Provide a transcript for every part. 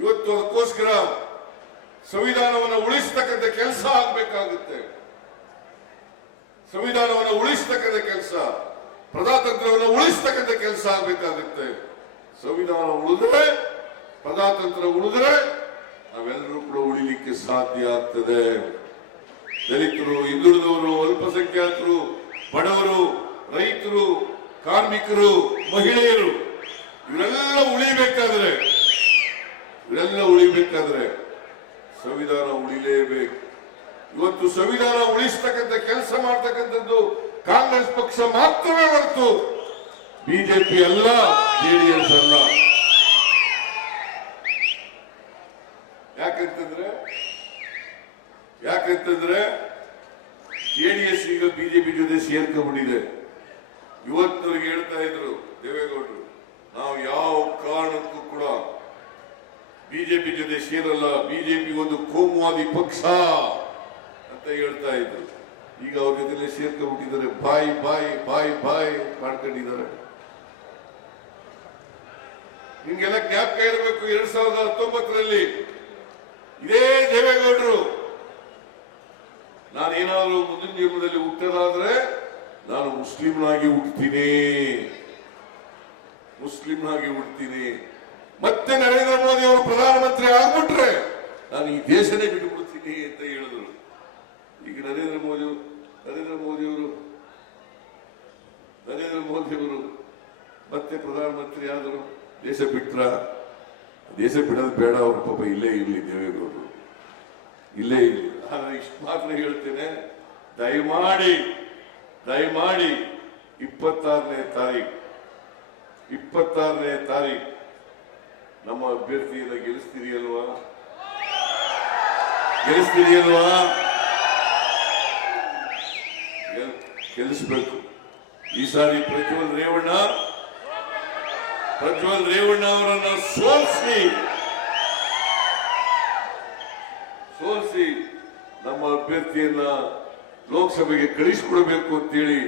ಇವತ್ತು ಅದಕ್ಕೋಸ್ಕರ ಸಂವಿಧಾನವನ್ನು ಉಳಿಸ್ತಕ್ಕಂಥ ಕೆಲಸ ಆಗಬೇಕಾಗುತ್ತೆ. ಸಂವಿಧಾನವನ್ನು ಉಳಿಸ್ತಕ್ಕಂಥ ಕೆಲಸ, ಪ್ರಜಾತಂತ್ರವನ್ನು ಉಳಿಸ್ತಕ್ಕಂಥ ಕೆಲಸ ಆಗಬೇಕಾಗುತ್ತೆ. ಸಂವಿಧಾನ ಉಳಿದ್ರೆ, ಪ್ರಜಾತಂತ್ರ ಉಳಿದ್ರೆ ನಾವೆಲ್ಲರೂ ಕೂಡ ಉಳಿಲಿಕ್ಕೆ ಸಾಧ್ಯ ಆಗ್ತದೆ. ದಲಿತರು, ಹಿಂದುಳಿದವರು, ಅಲ್ಪಸಂಖ್ಯಾತರು, ಬಡವರು, ರೈತರು, ಕಾರ್ಮಿಕರು, ಮಹಿಳೆಯರು ಇವರೆಲ್ಲ ಉಳಿಬೇಕಾದ್ರೆ ಸಂವಿಧಾನ ಉಳಿಲೇಬೇಕು. ಇವತ್ತು ಸಂವಿಧಾನ ಉಳಿಸ್ತಕ್ಕಂಥ ಕೆಲಸ ಮಾಡ್ತಕ್ಕಂಥದ್ದು ಕಾಂಗ್ರೆಸ್ ಪಕ್ಷ ಮಾತ್ರವೇ ಹೊರತು ಬಿಜೆಪಿ ಅಲ್ಲ, ಜೆಡಿಎಸ್ ಅಲ್ಲ. ಯಾಕಂತಂದ್ರೆ ಜೆಡಿಎಸ್ ಈಗ ಬಿಜೆಪಿ ಜೊತೆ ಸೇರ್ಕೊಂಡ್ಬಿಟ್ಟಿದೆ. ಇವತ್ತವರಿಗೆ ಹೇಳ್ತಾ ಇದ್ರು ದೇವೇಗೌಡರು, ನಾವು ಯಾವ ಕಾರಣಕ್ಕೂ ಕೂಡ ಬಿಜೆಪಿ ಜೊತೆ ಸೇರಲ್ಲ, ಬಿಜೆಪಿ ಒಂದು ಕೋಮುವಾದಿ ಪಕ್ಷ ಅಂತ ಹೇಳ್ತಾ ಇದ್ರು. ಈಗ ಅವ್ರ ಜೊತೆ ಸೇರ್ಕೊಂಡ್ಬಿಟ್ಟಿದ್ದಾರೆ, ಬಾಯ್ ಬಾಯ್ ಬಾಯ್ ಬಾಯ್ ಮಾಡ್ಕೊಂಡಿದ್ದಾರೆ. ನಿಮ್ಗೆಲ್ಲ ಜ್ಞಾಪಕ ಇರಬೇಕು, 2019ರಲ್ಲಿ ಇದೇ ದೇವೇಗೌಡರು ನಾನೇನಾದ್ರೂ ಮುಂದಿನ ಜೀವನದಲ್ಲಿ ಹುಟ್ಟೋದಾದ್ರೆ ನಾನು ಮುಸ್ಲಿಂನಾಗಿ ಹುಡ್ತೀನಿ, ಮತ್ತೆ ನರೇಂದ್ರ ಮೋದಿ ಅವರು ಪ್ರಧಾನಮಂತ್ರಿ ಆಗ್ಬಿಟ್ರೆ ನಾನು ಈ ದೇಶನೇ ಬಿಟ್ಟುಬಿಡ್ತೀನಿ ಅಂತ ಹೇಳಿದ್ರು. ಈಗ ನರೇಂದ್ರ ಮೋದಿ ಅವರು ಮತ್ತೆ ಪ್ರಧಾನಮಂತ್ರಿ ಆದರು. ದೇಶ ಬಿಡೋದು ಬೇಡ, ಅವ್ರ ಪಾಪ ಇಲ್ಲೇ ಇರಲಿ, ದೇವೇಗೌಡರು ಇಲ್ಲೇ ಇರಲಿ. ನಾನು ಇಷ್ಟು ಮಾತ್ರ ಹೇಳ್ತೇನೆ, ದಯಮಾಡಿ 26ನೇ ತಾರೀಕು ನಮ್ಮ ಅಭ್ಯರ್ಥಿಯನ್ನು ಗೆಲ್ಲಿಸ್ತೀರಿ ಅಲ್ವಾ? ಗೆಲ್ಲಿಸ್ಬೇಕು. ಈ ಸಾರಿ ಪ್ರಜ್ವಲ್ ರೇವಣ್ಣ ಅವರನ್ನು ಸೋಲಿಸಿ ನಮ್ಮ ಅಭ್ಯರ್ಥಿಯನ್ನ ಲೋಕಸಭೆಗೆ ಕಳಿಸಿಕೊಡಬೇಕು ಅಂತೇಳಿ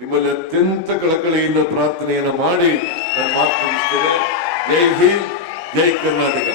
ನಿಮ್ಮಲ್ಲಿ ಅತ್ಯಂತ ಕಳಕಳಿಯಿಂದ ಪ್ರಾರ್ಥನೆಯನ್ನು ಮಾಡಿ ನಾನು ಮಾತು ಮುಗಿಸ್ತೇನೆ. ಜೈ ಹಿಂದ್, ಜೈ ಕರ್ನಾಟಕ.